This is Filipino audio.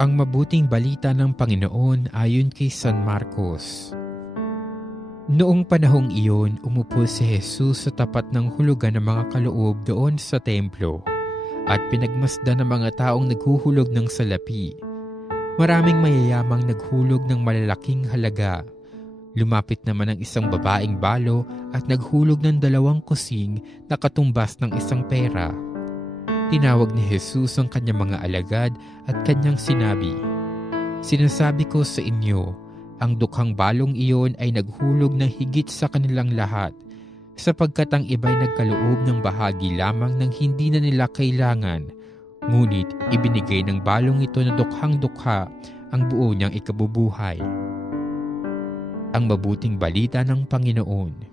Ang mabuting balita ng Panginoon ayon kay San Marcos. Noong panahong iyon, umupo si Jesus sa tapat ng hulugan ng mga kaloob doon sa templo at pinagmasdan ng mga taong naghuhulog ng salapi. Maraming mayayamang naghulog ng malalaking halaga. Lumapit naman ang isang babaeng balo at naghulog ng dalawang kusing na katumbas ng isang pera. Tinawag ni Jesus ang kanyang mga alagad at kanyang sinabi, Sinasabi ko sa inyo, ang dukhang balong iyon ay naghulog ng higit sa kanilang lahat, sapagkat ang iba'y nagkaloob ng bahagi lamang ng hindi na nila kailangan, ngunit ibinigay ng balong ito na dukhang dukha ang buo niyang ikabubuhay. Ang mabuting balita ng Panginoon.